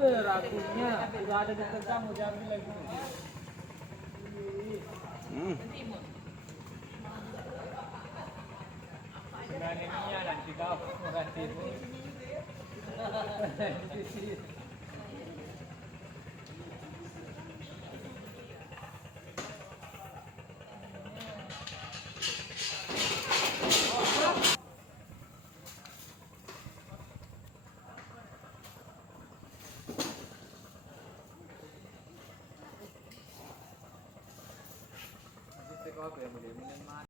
Rakunya udah ada di tegang mau diambil lagi. Sebenarnya ini nanti kau ganti itu. Kita kau apa yang boleh minum